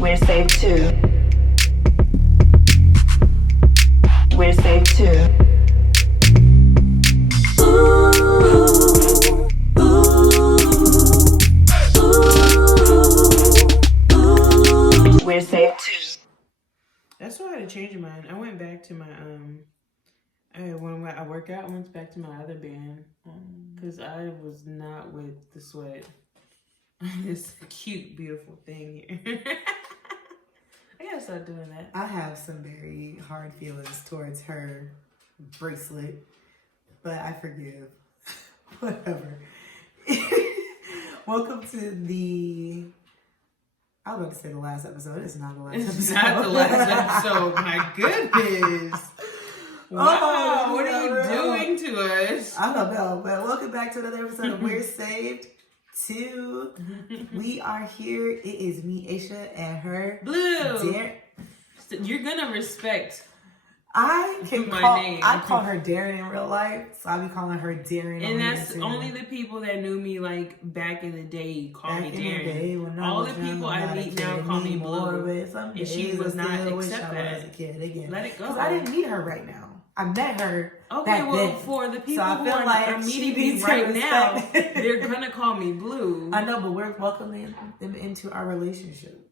We're safe too. We're safe too. We're safe too. That's why I had to change my mind. I went back to my when I work out, I went back to my other band because I was not with the sweat. This cute, beautiful thing here. I gotta start doing that. I have some very hard feelings towards her bracelet, but I forgive. Whatever. Welcome to the... I was about to say the last episode. It's not the last episode. It's not the last episode. My goodness. Wow, what are you doing to us? I don't know, but welcome back to another episode of We're Saved 2. We are here. It is me, Aisha, and her Blue. You're gonna respect. I name. I call her Darren in real life, so I be calling her Darren. And that's only the people that knew me like back in the day call me Darren. All the people I meet now call me Blue, and she was not accept that. Let it go. Because I didn't meet her right now. I met her. Okay, back well, then. for the people so who are meeting me right now, they're gonna call me Blue. I know, but we're welcoming them into our relationship.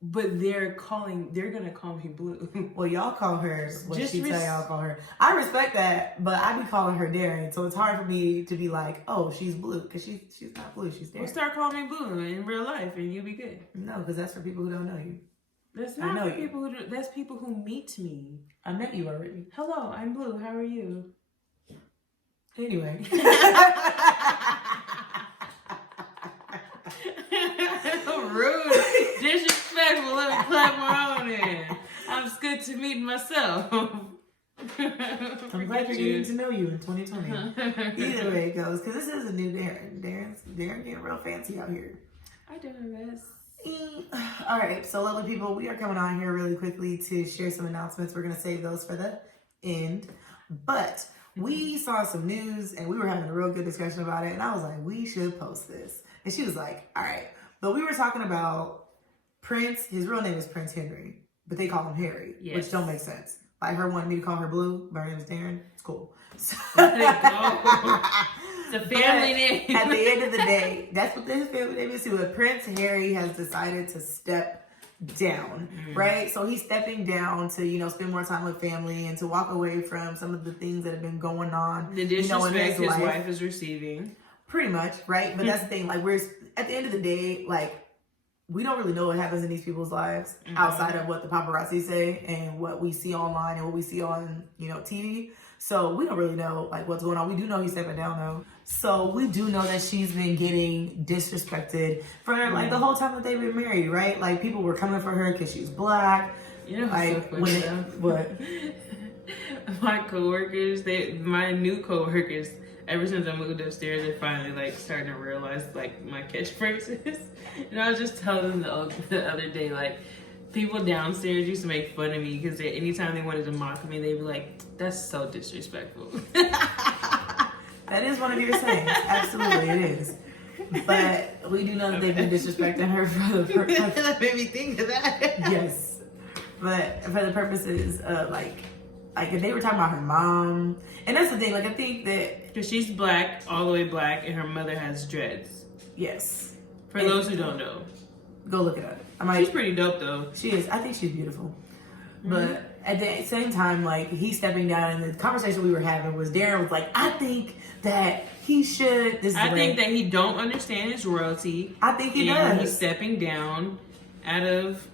But they're gonna call me Blue. Well, y'all call her what Just she tell y'all call her. I respect that, but I be calling her Darren, so it's hard for me to be like, oh, she's Blue, because she's not Blue, she's Darren. Well, start calling me Blue in real life, and you'll be good. No, because that's for people who don't know you. That's not for people who. That's people who meet me. I met you already. Hello, I'm Blue. How are you? Anyway. Rude, disrespectful. Let me clap my own hand. I'm just good to meet myself. I'm glad you're getting to know you in 2020. Either way it goes, because this is a new Darren. Darren's getting real fancy out here. I do my best. All right, so lovely people, we are coming on here really quickly to share some announcements. We're going to save those for the end. But we saw some news and we were having a real good discussion about it. And I was like, we should post this. And she was like, all right. But we were talking about Prince. His real name is Prince Henry, but they call him Harry, which don't make sense. Like her wanted me to call her Blue, but her name is Darren. It's cool. So, it's a family name. At the end of the day, that's what his family name is too. But Prince Harry has decided to step down, right? So he's stepping down to, spend more time with family and to walk away from some of the things that have been going on. The disrespect in his life. wife is receiving. Pretty much, right? But that's the thing. Like, we're at the end of the day, like, we don't really know what happens in these people's lives outside of what the paparazzi say and what we see online and what we see on, TV. So we don't really know like what's going on. We do know he's stepping down though. So we do know that she's been getting disrespected for like the whole time that they've been married, right? Like people were coming for her because she's black. Like so what? My new coworkers, ever since I moved upstairs, they're finally like starting to realize like my catchphrases. And I was just telling them the other day, like, people downstairs used to make fun of me because anytime they wanted to mock me, they'd be like, that's so disrespectful. That is one of your sayings. Absolutely, it is. But we do know that they've been disrespecting her for the purpose. That made me think of that. Yes. But for the purposes of, like if they were talking about her mom. And that's the thing, like, I think that... Because she's black, all the way black, and her mother has dreads. Yes. For those who don't know. Go look it up. She's pretty dope, though. She is. I think she's beautiful. But at the same time, like, he's stepping down, and the conversation we were having was Darren was like, I think that he should... I think that he don't understand his royalty. I think he does. He's stepping down out of...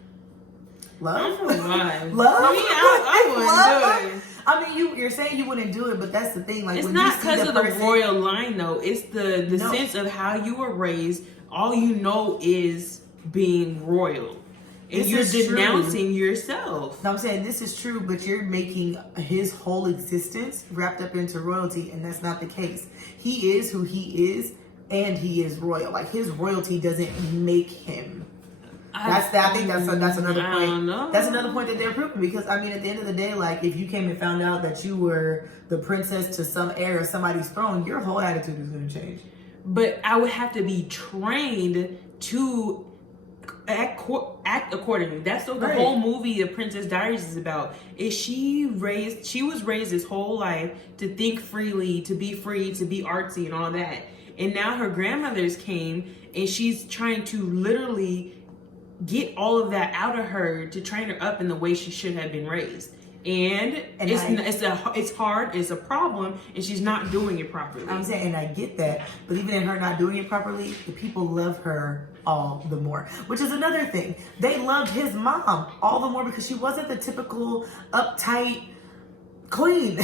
Love? I don't know why. Love? I wouldn't do it. I mean, you're saying you wouldn't do it, but that's the thing. Like, it's when not because of the royal line, though. It's the sense of how you were raised. All you know is being royal. And you're denouncing yourself. No, I'm saying this is true, but you're making his whole existence wrapped up into royalty, and that's not the case. He is who he is, and he is royal. Like, his royalty doesn't make him. I think that's another point. I don't know. That's another point that they're proving, because I mean, at the end of the day, like, if you came and found out that you were the princess to some heir of somebody's throne, your whole attitude is going to change. But I would have to be trained to act act accordingly. That's the Right. whole movie of Princess Diaries is about. Is she was raised his whole life to think freely, to be free, to be artsy and all that. And now her grandmothers came and she's trying to literally get all of that out of her to train her up in the way she should have been raised. And it's hard, it's a problem, and she's not doing it properly. I'm saying, and I get that, but even in her not doing it properly, the people love her all the more. Which is another thing. They loved his mom all the more because she wasn't the typical uptight queen.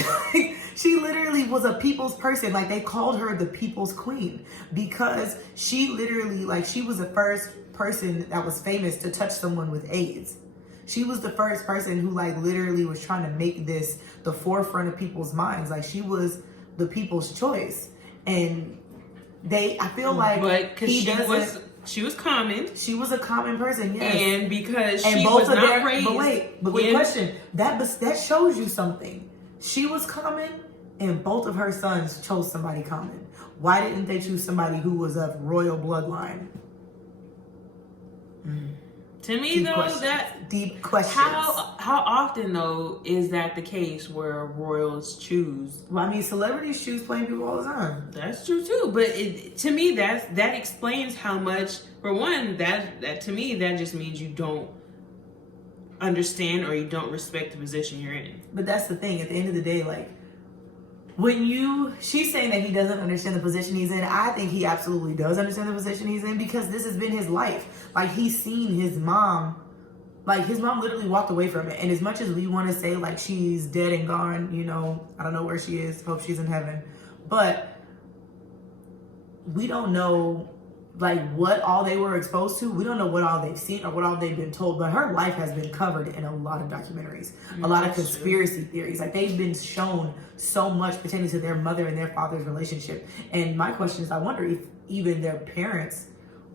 She literally was a people's person. Like, they called her the people's queen because she literally, like, she was the first person that was famous to touch someone with AIDS. She was the first person who, like, literally was trying to make this the forefront of people's minds. Like, she was the people's choice. And I feel like, but because she was common. She was a common person, yes. And because she was not raised. But wait, question. That shows you something. She was common, and both of her sons chose somebody common. Why didn't they choose somebody who was of royal bloodline? To me, Deep questions. How often though is that the case where royals choose? Well, I mean, celebrities choose plain people all the time. That's true too, but to me that explains how much. For one, that to me that just means you don't understand or you don't respect the position you're in. But that's the thing. At the end of the day, like, she's saying that he doesn't understand the position he's in. I think he absolutely does understand the position he's in because this has been his life. Like, he's seen his mom. Like, his mom literally walked away from it. And as much as we want to say, like, she's dead and gone, you know, I don't know where she is. Hope she's in heaven. But we don't know, like, what all they were exposed to. We don't know what all they've seen or what all they've been told. But her life has been covered in a lot of documentaries, a lot of conspiracy theories. Like, they've been shown so much pertaining to their mother and their father's relationship. And my question is, I wonder if even their parents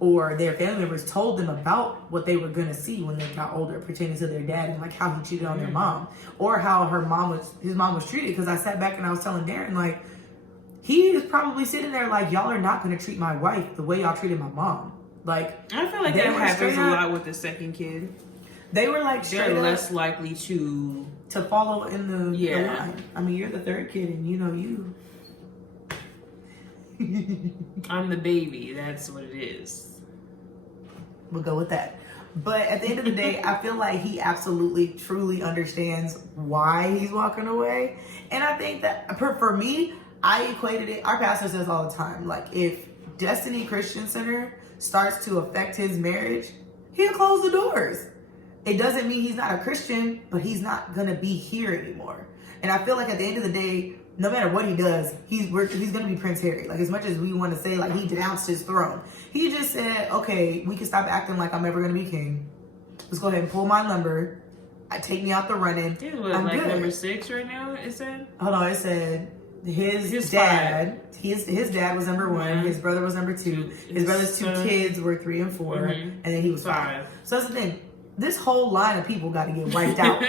or their family members told them about what they were going to see when they got older pertaining to their dad and, like, how he cheated on their mom or how his mom was treated. Because I sat back and I was telling Darren, like, he is probably sitting there like, y'all are not going to treat my wife the way y'all treated my mom. Like, I feel like that happens a lot with the second kid. They were like, they're less likely to follow in the line. I mean, you're the third kid, and you know you. I'm the baby. That's what it is. We'll go with that. But at the end of the day, I feel like he absolutely, truly understands why he's walking away. And I think that for me, I equated it. Our pastor says all the time, like, if Destiny Christian Center starts to affect his marriage, he'll close the doors. It doesn't mean he's not a Christian, but he's not going to be here anymore. And I feel like at the end of the day, no matter what he does, he's going to be Prince Harry. Like, as much as we want to say, like, he denounced his throne, he just said, okay, we can stop acting like I'm ever going to be king. Let's go ahead and pull my number. Take me out the running. Dude, what, I'm like good. Number 6 right now, it said? Hold on, it said his dad, his dad was number 1, his brother was number 2, his brother's 2 kids were 3 and 4, and then he was 5. So that's the thing. This whole line of people got to get wiped out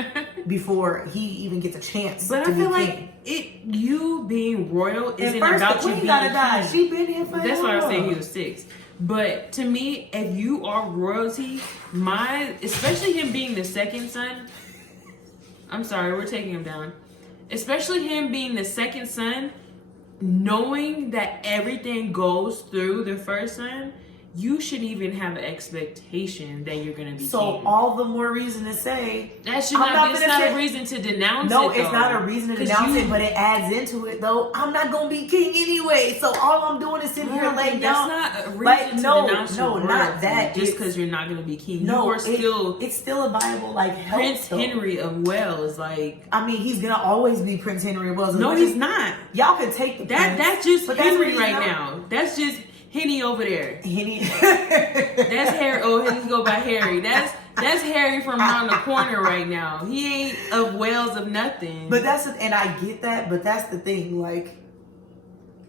before he even gets a chance. But I feel like you being royal isn't about you being gotta die. She been here forever. That's why I was saying he was 6. But to me, if you are royalty, especially him being the second son. I'm sorry, we're taking him down. Especially him being the second son, knowing that everything goes through the first son, you should even have an expectation that you're going to be king. All the more reason to say that should not be a reason to denounce it. No, it's not a reason to denounce it, but it adds into it though. I'm not going to be king anyway, so all I'm doing is sitting here laying down. That's not a reason to denounce your royalty, not that. Just because you're not going to be king. No, you are still. It's still a Bible like help. Prince Henry of Wales, like. I mean, he's gonna always be Prince Henry of Wales. No, he's not. Y'all can take the that's just Henry right now. That's just Henny over there. Henny. That's Harry. Oh, he's go by Harry. That's Harry from around the corner right now. He ain't of Wales of nothing. But and I get that, but that's the thing. Like,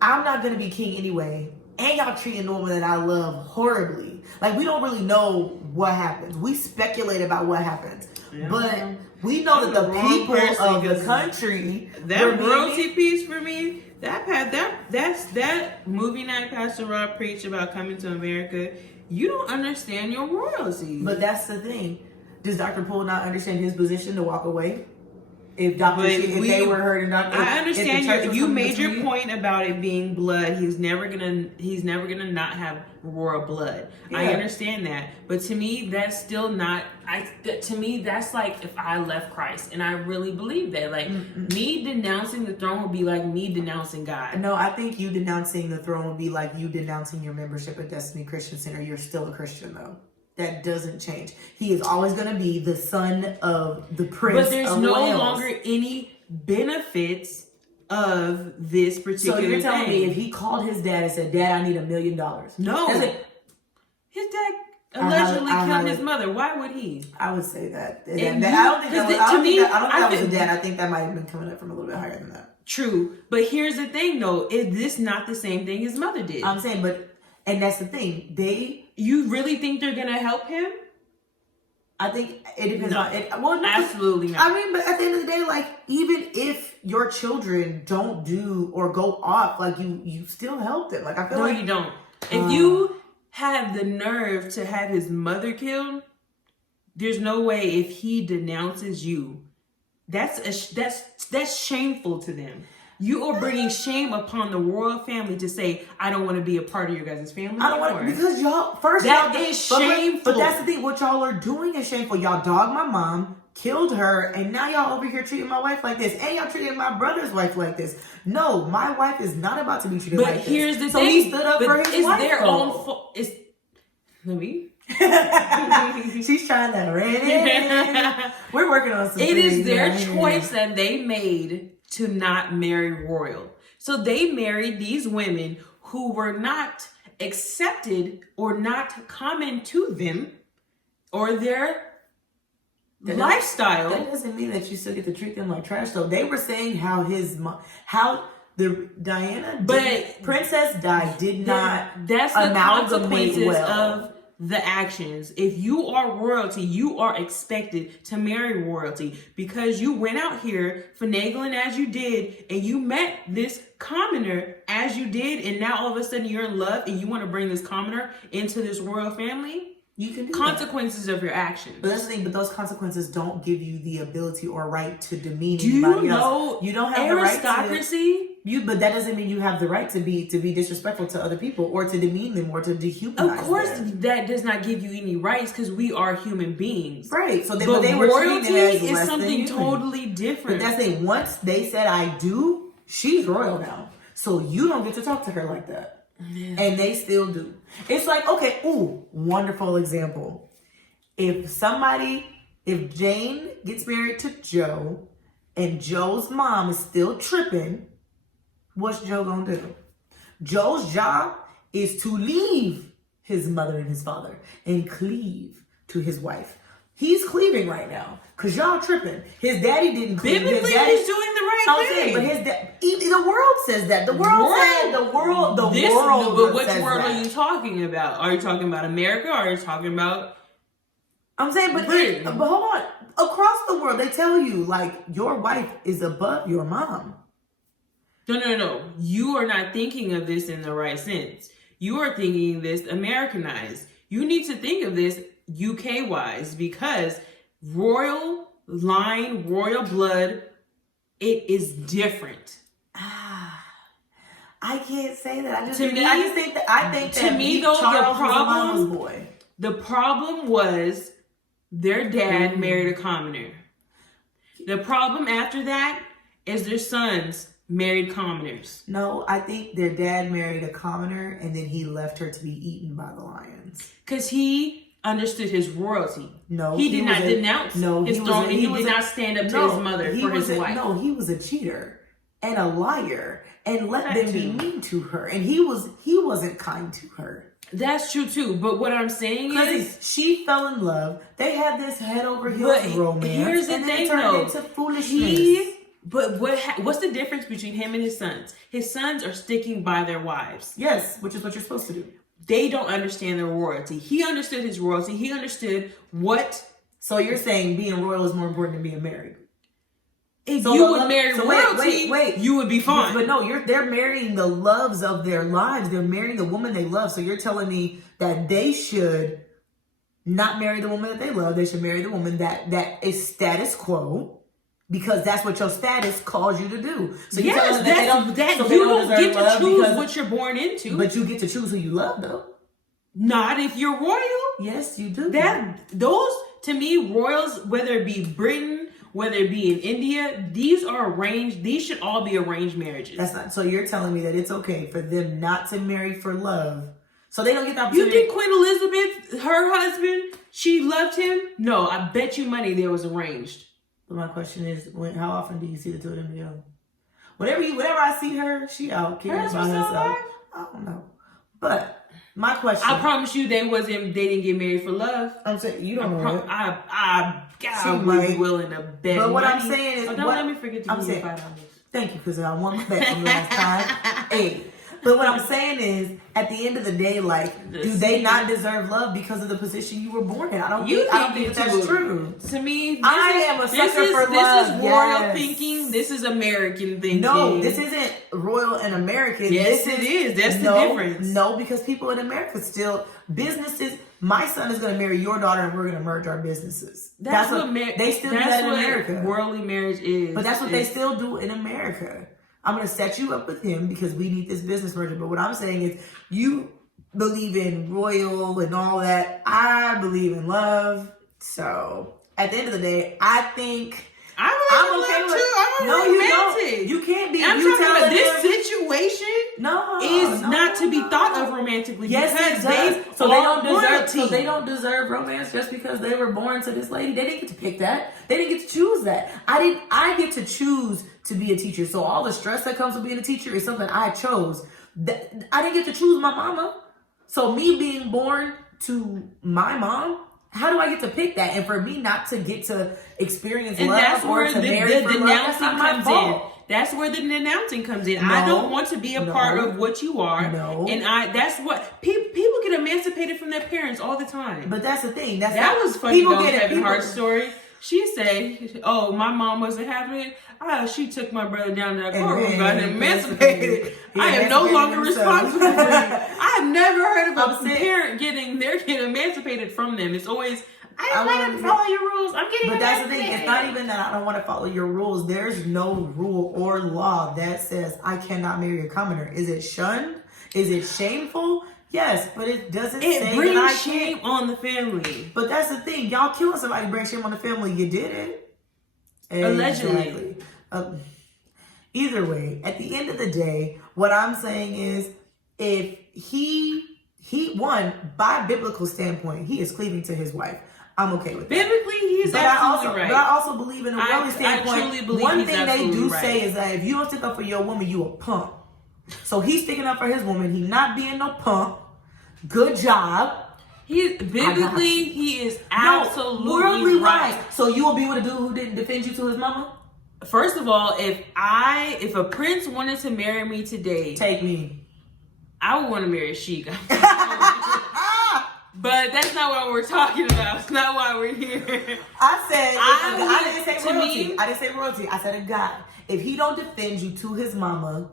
I'm not gonna be king anyway. And y'all treating the woman that I love horribly. Like, we don't really know what happens. We speculate about what happens. Yeah. But we know that the people of the country. That royalty piece for me. That's that movie night Pastor Rob preached about coming to America. you don't understand your royalty. But that's the thing. Does Dr. Poole not understand his position to walk away? If they were hurting Dr. I understand you made your between. point about it being blood. He's never gonna not have royal blood. Yeah. I understand that, but to me, that's still not. To me, that's like if I left Christ, and I really believe that. Like me denouncing the throne would be like me denouncing God. No, I think you denouncing the throne would be like you denouncing your membership at Destiny Christian Center. You're still a Christian though. That doesn't change. He is always going to be the son of the prince. But there's no longer any benefits of this particular thing. So you're telling me thing. if he called his dad and said, "Dad, I need $1 million." No. His dad allegedly killed his mother. Why would he? I would say that. I And don't think that was think a dad. I think that might have been coming up from a little bit higher than that. True. But here's the thing though. Is this not the same thing his mother did? I'm saying, and that's the thing. You really think they're gonna help him? I think it depends on it. Well, absolutely not. I mean, but at the end of the day, like even if your children don't do or go off, like you still help them. Like I feel like you don't. If you have the nerve to have his mother killed, there's no way if he denounces you, that's shameful to them. You are bringing shame upon the royal family to say, I don't want to be a part of your guys' family. I don't want because y'all is shameful. But that's the thing. What y'all are doing is shameful. Y'all dogged my mom, killed her, and now y'all over here treating my wife like this, and y'all treating my brother's wife like this. No, my wife is not about to be treated like this. But here's the so thing. He stood up for his it's wife. Their own fault. Let me. She's trying to read. We're working on some. It is their choice that they made to not marry royal. So they married these women who were not accepted or not common to them or their lifestyle. That doesn't mean that you still get to treat them like trash though. They were saying how Princess Di did not that's the consequences well. of the actions. If you are royalty, you are expected to marry royalty because you went out here finagling as you did and you met this commoner as you did, and now all of a sudden you're in love and you want to bring this commoner into this royal family. You can do consequences of your actions. But that's the thing. But those consequences don't give you the ability or right to demean anybody else. You don't have aristocracy. But that doesn't mean you have the right to be disrespectful to other people or to demean them or to dehumanize them. Of course, that does not give you any rights because we are human beings. Right. So but they were treating it as is something totally different. But that's it. Once they said I do, she's royal now. So you don't get to talk to her like that. Yeah. And they still do. It's like, okay, wonderful example. If Jane gets married to Joe and Joe's mom is still tripping, what's Joe gonna do? Joe's job is to leave his mother and his father and cleave to his wife. He's cleaving right now because y'all tripping. His daddy didn't cleave. Biblically, he's doing the right thing. But the world says that. The world. But which world are you talking about? Are you talking about America? Or are you talking about? I'm saying, but hold on. Across the world, they tell you like your wife is above your mom. No. You are not thinking of this in the right sense. You are thinking this Americanized. You need to think of this UK wise because royal line, royal blood, it is different. I can't say that. I think the problem was their dad married a commoner. The problem after that is their sons married commoners. No, I think their dad married a commoner and then he left her to be eaten by the lions. Because he understood his royalty. No, he did not denounce his throne, and he did not stand up to his mother for his wife. No, he was a cheater and a liar and let them be mean to her. And he wasn't kind to her. That's true too. But what I'm saying is she fell in love. They had this head over heels romance. Here's the thing though. Into foolishness. But what's the difference between him and his sons? His sons are sticking by their wives. Yes, which is what you're supposed to do. They don't understand their royalty. He understood his royalty. He understood what. So you're saying being royal is more important than being married? If So you the would love- marry so royalty, wait. you would be fine. But no, they're marrying the loves of their lives. They're marrying the woman they love. So you're telling me that they should not marry the woman that they love. They should marry the woman that is status quo, because that's what your status calls you to do. So you're telling them that you don't deserve get to love choose because- what you're born into. But you get to choose who you love, though. Not if you're royal. Yes, you do. Those, to me, royals, whether it be Britain, whether it be in India, these are arranged. These should all be arranged marriages. That's not. So you're telling me that it's okay for them not to marry for love, so they don't get the opportunity. You think Queen Elizabeth, her husband, she loved him? No, I bet you money they was arranged. But my question is, how often do you see the two of them together? Whenever I see her, she out caring about herself. I don't know, but. My question. I promise you, they didn't get married for love. I'm saying you don't know. I would be willing to bet. But what money. I'm saying is, don't let me forget to give you $5. Thank you, because I want back from last time. Hey, but what I'm saying is, at the end of the day, like, do they not deserve love because of the position you were born in? I don't think that's true. To me, I am a sucker for love. This is royal thinking. This is American thinking. No, this isn't royal and American. Yes, it is. That's the difference. No, because people in America still businesses. My son is going to marry your daughter, and we're going to merge our businesses. That's what they still do that in America. Worldly marriage is. But that's what they still do in America. I'm going to set you up with him because we need this business merger. But what I'm saying is, you believe in royal and all that. I believe in love. So at the end of the day, I think I'm okay with it. I'm romantic. You can't be. I'm talking about this situation. No, is not to be thought of romantically. Yes, because it does. So they don't deserve romance just because they were born to this lady. They didn't get to pick that. They didn't get to choose that. I get to choose to be a teacher. So all the stress that comes with being a teacher is something I chose. I didn't get to choose my mama. So me being born to my mom, how do I get to pick that? And for me not to get to experience and love that's or where to marry for love, that's not my fault. That's where the denouncing comes in. No, I don't want to be a part of what you are. No. And that's what people get emancipated from their parents all the time. But that's the thing. That was funny though, Kevin Hart's story. She said, "Oh, my mom wasn't having it. She took my brother down to that courtroom, got him emancipated. I am no longer responsible for him." I have never heard of a parent getting their kid emancipated from them. It's always, I don't want to follow your rules. I'm getting But that's the thing. It's not even that I don't want to follow your rules. There's no rule or law that says I cannot marry a commoner. Is it shunned? Is it shameful? Yes, but it doesn't say that I brings can't. shame on the family. But that's the thing. Y'all killing somebody brings shame on the family. You did it. Allegedly. Exactly. Either way, at the end of the day, what I'm saying is, if he won by biblical standpoint, he is cleaving to his wife. I'm okay with that. Biblically, he's absolutely right. But I also believe in a worldly standpoint. I truly believe one he's thing they do right. say is that if you don't stick up for your woman, you a punk. So he's sticking up for his woman. He not being no punk. Good job. He is absolutely worldly right. So you will be with a dude who didn't defend you to his mama? First of all, if a prince wanted to marry me today, take me. I would want to marry a sheik. But that's not what we're talking about. It's not why we're here. I didn't say royalty. I didn't say royalty. I said a guy. If he don't defend you to his mama,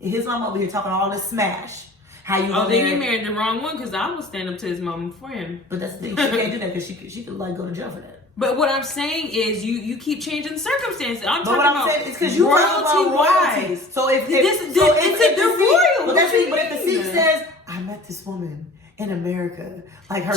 his mama over here talking all this smash. How you? Oh, then he married the wrong one because I would stand up to his mama for him. But that's the thing. She can't do that because she could like go to jail for that. But what I'm saying is, you keep changing the circumstances. I'm talking about because you royalty-wise. So if it's a royal. But if the Sikh says, "I met this woman in America," like her.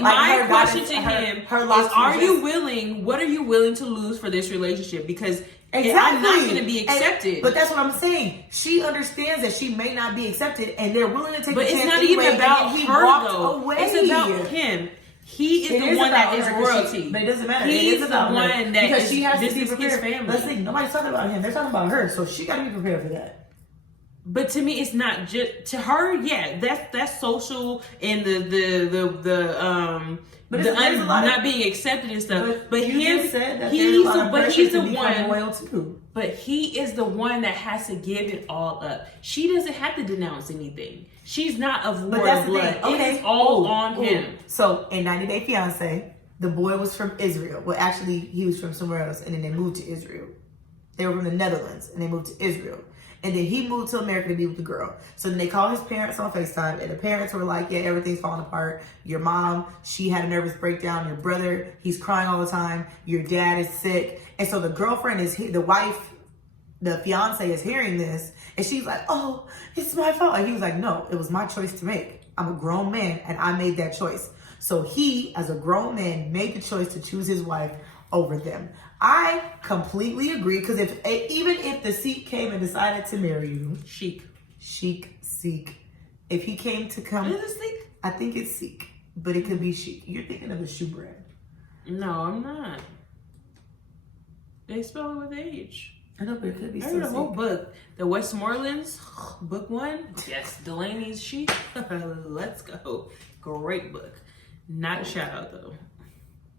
My question to him is, what are you willing to lose for this relationship? Because I'm not going to be accepted. But that's what I'm saying. She understands that she may not be accepted, and they're willing to take. But it's not even about her though. It's about him. He is the one that is royalty. But it doesn't matter. He's the one that because she has to be prepared. His family. Let's see. Nobody's talking about him. They're talking about her. So she got to be prepared for that. But to me, it's not just to her. Yeah, that's social and not being accepted and stuff. But he's the one. But he is the one that has to give it all up. She doesn't have to denounce anything. She's not of royal blood. Okay. It is all on him. So in 90 Day Fiance, The boy was from Israel. Well, actually, he was from somewhere else, and then they moved to Israel. They were from the Netherlands, and they moved to Israel. And then he moved to America to be with the girl. So then they called his parents on FaceTime, and the parents were like, yeah, everything's falling apart. Your mom, she had a nervous breakdown. Your brother, he's crying all the time. Your dad is sick. And so the girlfriend the wife, the fiance is hearing this, and she's like, oh, it's my fault. And he was like, no, it was my choice to make. I'm a grown man, and I made that choice. So he, as a grown man, made the choice to choose his wife over them. I completely agree, because even if the Sikh came and decided to marry you, Sikh, if he came to come, is it Sikh? I think it's Sikh, but it could be Sikh. You're thinking of a shoe brand. No, I'm not. They spell it with H. I know, but it could be. I read a whole book, the Westmorelands, book 1. Yes, Delaney's Sheep. Let's go. Great book. Not a shout out though.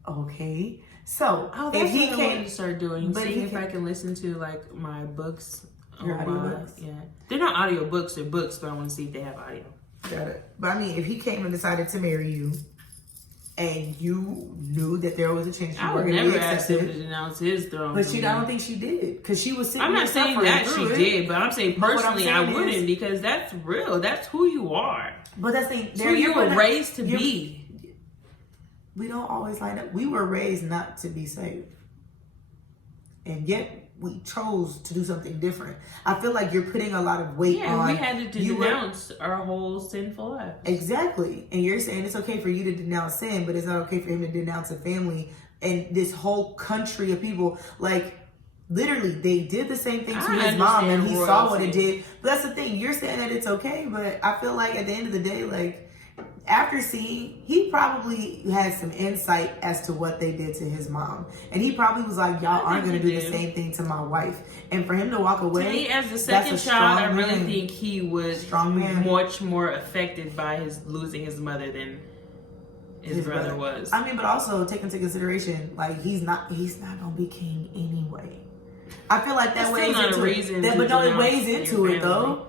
Okay, so if he came, came to start doing, but seeing if I can listen to like my books. Your audiobooks? Yeah, they're not audiobooks, they're books, but I want to see if they have audio. Got it. But I mean, if he came and decided to marry you, and you knew that there was a chance you I were would going to be never ask him to accepted, denounce his throne. but I don't think she did, because she was sitting. I'm not there saying suffering that she through it. did, but I'm saying personally, I saying wouldn't, is- because that's real. That's who you are. But that's the It's who you were raised to be. We don't always line up. We were raised not to be saved, and yet we chose to do something different. I feel like you're putting a lot of weight on. Yeah, we had to denounce our whole sinful life. Exactly. And you're saying it's okay for you to denounce sin, but it's not okay for him to denounce a family and this whole country of people. Like, literally, they did the same thing to his mom, and he saw what it did. But that's the thing. You're saying that it's okay, but I feel like at the end of the day, like, after seeing, he probably had some insight as to what they did to his mom. And he probably was like, y'all aren't going to do the same thing to my wife. And for him to walk away, to me, as the second child, I really think he was much more affected by his losing his mother than his brother was. I mean, but also take into consideration, like, he's not gonna be king anyway. I feel like that weighs into it. But no, it weighs into it though.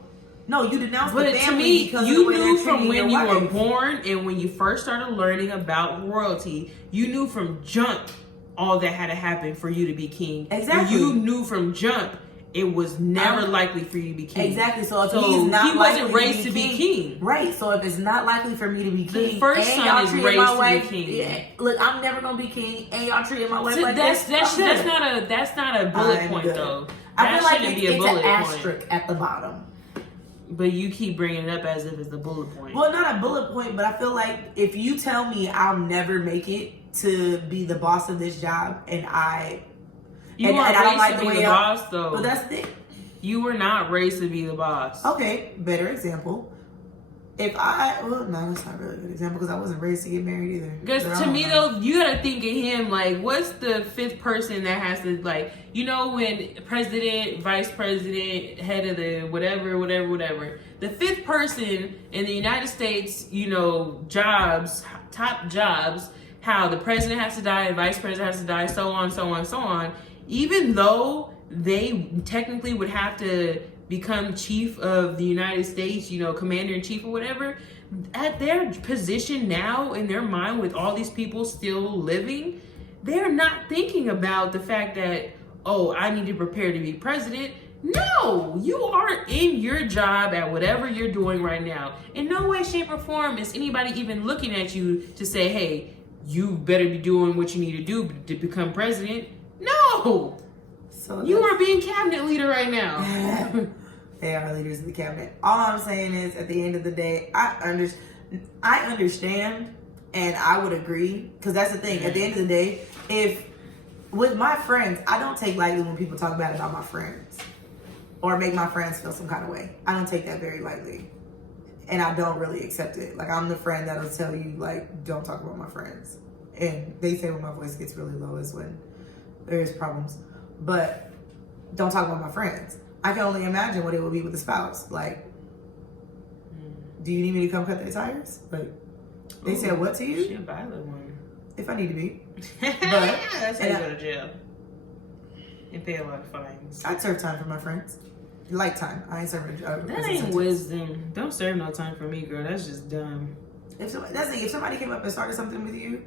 No, you denounced the family. But to me, because you of the way knew they're from treating when your you were wife. born and when you first started learning about royalty, you knew from jump all that had to happen for you to be king. Exactly. You knew from jump it was never likely for you to be king. Exactly. So if he's not he wasn't raised to be king. Right. So if it's not likely for me to be king, the first and son y'all is treating raised my to wife, be king. Yeah, look, I'm never gonna be king, and y'all treating my wife like that's this. that's not a bullet point good. though. I That feel like shouldn't it's be a bullet an point. asterisk at the bottom. But you keep bringing it up as if it's a bullet point. Well, not a bullet point, but I feel like if you tell me I'll never make it to be the boss of this job, and I weren't I don't raised like to the be way the boss, though. But that's the You were not raised to be the boss. Okay, better example. If no, that's not really a good example because I wasn't raised to get married either. Because to me though, you gotta think of him like, what's the fifth person that has to like, you know, when president, vice president, head of the whatever, the fifth person in the United States, you know, jobs, top jobs, how the president has to die, the vice president has to die, so on. Even though they technically would have to become chief of the United States, you know, commander in chief or whatever, at their position now in their mind with all these people still living, they're not thinking about the fact that, oh, I need to prepare to be president. No, you are in your job at whatever you're doing right now. In no way, shape, or form is anybody even looking at you to say, hey, you better be doing what you need to do to become president. No. So you are being cabinet leader right now. They are leaders of the cabinet. All I'm saying is, at the end of the day, I understand, and I would agree, because that's the thing. At the end of the day, if with my friends, I don't take lightly when people talk bad about my friends or make my friends feel some kind of way. I don't take that very lightly, and I don't really accept it. Like, I'm the friend that'll tell you, like, don't talk about my friends. And they say when my voice gets really low is when there's problems. But don't talk about my friends. I can only imagine what it would be with a spouse. Like, do you need me to come cut their tires? Like, they said what to you? She'll buy the one. If I need to be. But that's how you go to jail. And pay a lot of fines. I'd serve time for my friends. Like time. I ain't serving that ain't wisdom. Don't serve no time for me, girl. That's just dumb. If somebody came up and started something with you,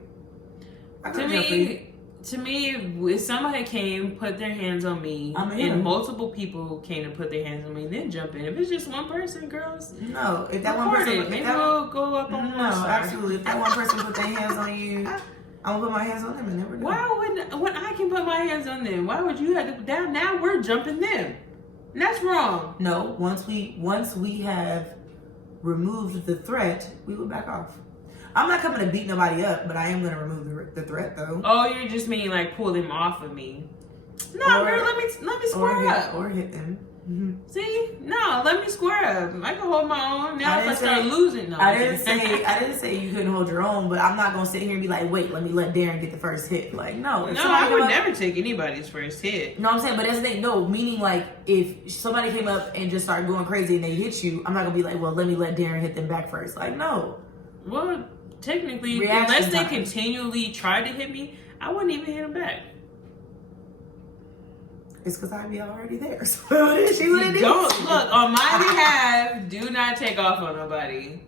I got jump for you. To me, if somebody came, put their hands on me, and multiple people came and put their hands on me, then jump in. If it's just one person, girls, no. If that one person, maybe we'll go up on no, absolutely. If that one person put their hands on you, I'm gonna put my hands on them and then we're done. Why would when I can put my hands on them? Why would you have to put down? Now we're jumping them. And that's wrong. No, once we have removed the threat, we will back off. I'm not coming to beat nobody up, but I am gonna remove the threat though. Oh, you just mean like pull them off of me? No, girl, let me square up or hit them. Mm-hmm. See, no, let me square up. I can hold my own. Now if I start losing, no. I didn't say you couldn't hold your own, but I'm not gonna sit here and be like, wait, let Darren get the first hit. Like, no. No, I would never take anybody's first hit. No, I'm saying, but that's the thing. No, meaning like if somebody came up and just started going crazy and they hit you, I'm not gonna be like, well, let Darren hit them back first. Like, no. Well, technically, Reaction unless they time. continually try to hit me, I wouldn't even hit them back. It's because I'd be already there. So she would have Don't look on my behalf. Do not take off on nobody.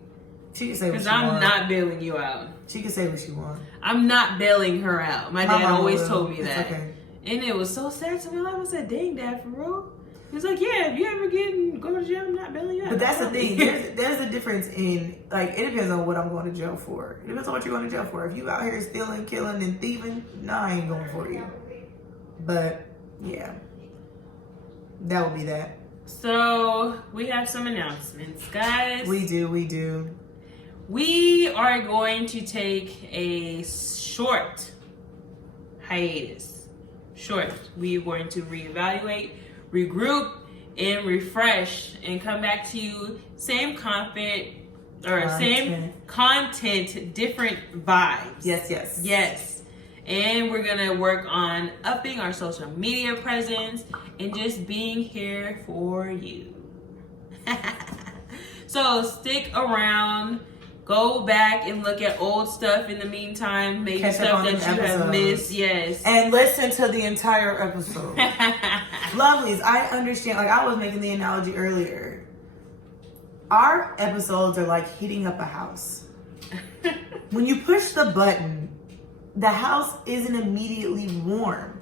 She can say what she because I'm want. not bailing you out. She can say what she wants. I'm not bailing her out. My dad always told me It's that, okay. and it was so sad to me. I said, "Dang, Dad, for real." He was like, "Yeah, if you ever go to jail, I'm not bailing you out." But that's the thing. There's a difference in, like, it depends on what I'm going to jail for. It depends on what you're going to jail for. If you out here stealing, killing, and thieving, nah, I ain't going for you. But yeah, that would be that. So we have some announcements, guys. We do. We are going to take a short hiatus. We are going to reevaluate, regroup, and refresh, and come back to you. Same content, different vibes. Yes. And we're gonna work on upping our social media presence and just being here for you. So stick around. Go back and look at old stuff in the meantime. Maybe Catch stuff that you have missed. Yes. And listen to the entire episode. Lovelies, I understand. Like I was making the analogy earlier. Our episodes are like heating up a house. When you push the button, the house isn't immediately warm.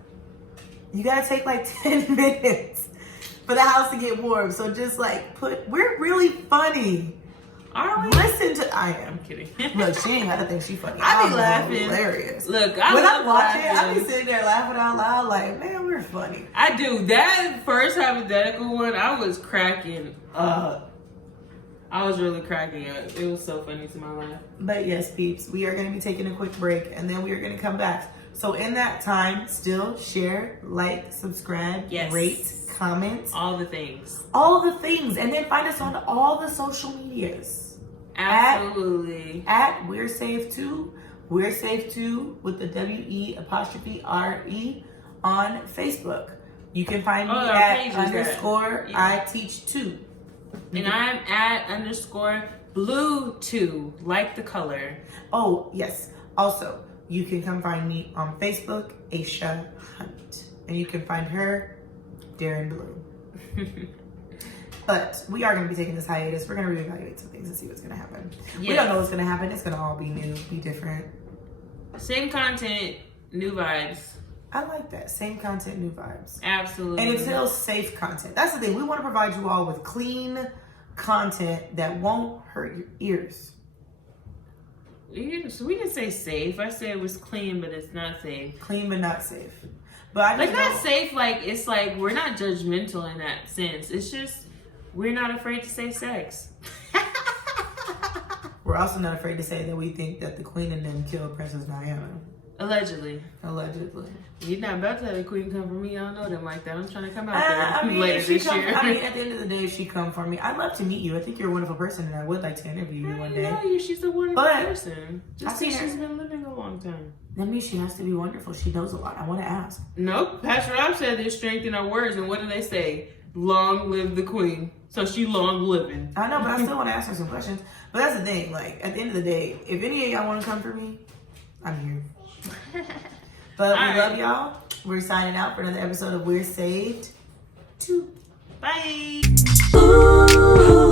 You gotta take like 10 minutes for the house to get warm. So just like we're really funny. Are we? Listen to, I am. I'm kidding. Look, she ain't gotta think she funny. I be laughing. Hilarious. Look, when I'm watching, laughing. I be sitting there laughing out loud like, man, we're funny. I do. That first hypothetical one, I was cracking up. I was really cracking up. It was so funny to my life. But yes, peeps, we are going to be taking a quick break and then we are going to come back. So in that time, still share, like, subscribe, rate, comment. All the things. And then find us on all the social medias. Absolutely. At We're Safe Too. We're Safe Too with the WE''RE on Facebook. You can find me at _ I Teach Too. And I'm at _blue2, like the color. Oh, yes. Also, you can come find me on Facebook, Aisha Hunt. And you can find her, Darren Blue. But we are going to be taking this hiatus. We're going to reevaluate some things and see what's going to happen. Yes. We don't know what's going to happen. It's going to all be new, be different. Same content, new vibes. I like that. Same content, new vibes. Absolutely. And it's still safe content. That's the thing. We want to provide you all with clean content that won't hurt your ears. We didn't say safe. I said it was clean, but it's not safe. Clean, but not safe. But I like not safe. Like it's like we're not judgmental in that sense. It's just we're not afraid to say sex. We're also not afraid to say that we think that the queen and them killed Princess Diana. Allegedly. You're not about to have a queen come for me. I don't know them like that. I'm trying to come out there later this year. At the end of the day, if she come for me, I'd love to meet you. I think you're a wonderful person, and I would like to interview you one day. She's a wonderful person. Just think she's been living a long time. That means she has to be wonderful. She knows a lot. I want to ask. Nope. Pastor Rob said there's strength in our words, and what do they say? Long live the queen. So she long living. I know, but I still want to ask her some questions. But that's the thing. Like at the end of the day, if any of y'all want to come for me, I'm here. But we love y'all. We're signing out for another episode of We're Saved Too. Bye. Ooh.